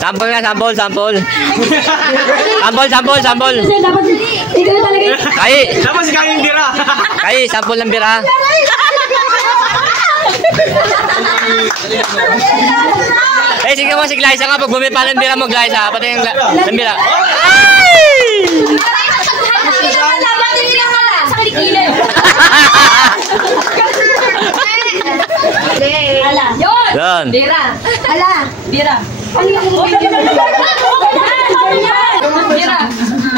Sampol nga, sampol, sampol. Sampol, sampol, sampol. Dapat ikaw talaga. Kay. Dapat si Kay yung bira. Kay, sampol ng bira. Eh, sige mo, si Glyza nga. Pag bumili pa ng bira mo, Glyza. Pati yung bira. Ay! Sa kilikilin. Ala. Yun. Bira. Ala. Bira. Bira.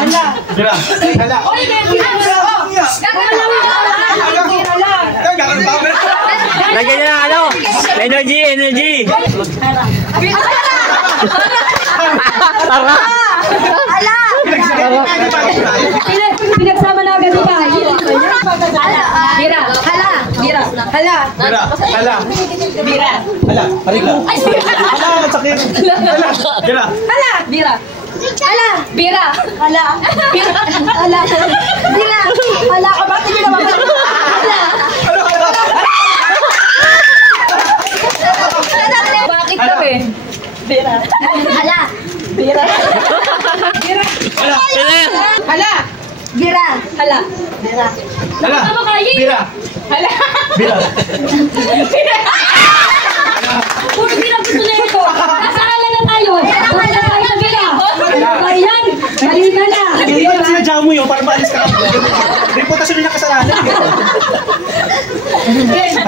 Ala. Bira. Hala. Oy, bira. Lagyan nyo ng ano? Energy, energy. Tara. Ala. Pinagsama na agad ito. Bira. Hala. Bira. Hala. Bira. Hala. Bira. Hala. Harika. Hala. Sakit. Hala. Bira. Hala. Bira. Hala. Bira. Hala. Bira. Hala. Bira. Hala. Bakit hindi naman? Hala. Bakit kami? Bira. Hala. Bira. Bira. Hala. Hala. Bira. Hala. Bira. Hala. Bira. Hala. Bira. Bira. Puro bira gusto na ito. Nasaan na tayo? Nasaan na tayo sa bira? Ayan. Halika na. Hindi ko na sinadya mo yun para maalis ka. Reputasyon niya kasalanan.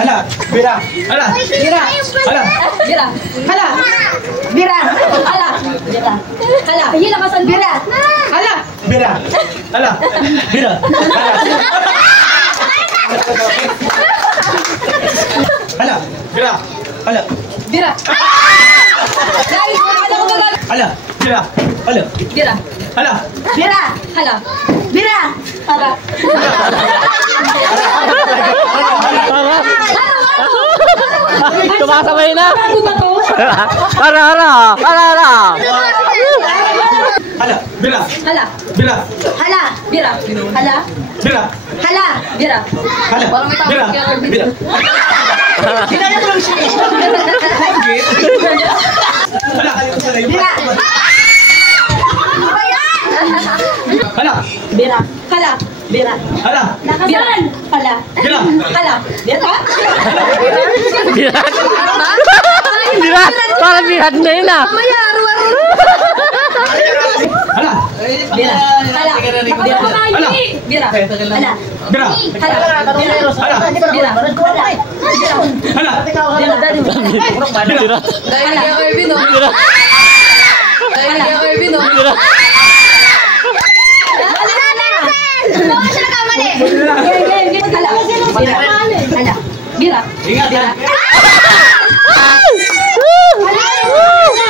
Hala. Bira. Hala. Bira. Hala. Bira. Hala. Bira. Hala. Bira. Hala. Hila ka sa bira. Hala. Bira. Hala. Bira. Hala. Bira. Hala. Bira. Guys, ano ko ba? Hala. Bira. Hala. Bira. Hala. Bira. Hala. Bira. Hala. Tumasabay na. Ano ba to? Ara, ara. Ara, ara. Hala. Bira. Hala. Bira. Hala. Bira. Hala. Bira. Hala. Bira. Hala. Bira. Bira. Kinaya mo lang siya. Hala. Bira. Hala. Bira. Hala. Bira. Hala. Nakasan. Hala. Bira. Hala. Bira. Birat. Birat. Parang birat na yun ah. Mamaya, aru-aru. Hala. Bira. Hala. Bira. Hala. Bira. Hala. Bira. Hala. Hala. Bira. Hala. Birat. Hala. Birat. Bawa siya nakamali. Hala. Bira. Hala. Bira. Ingat ha. Hala.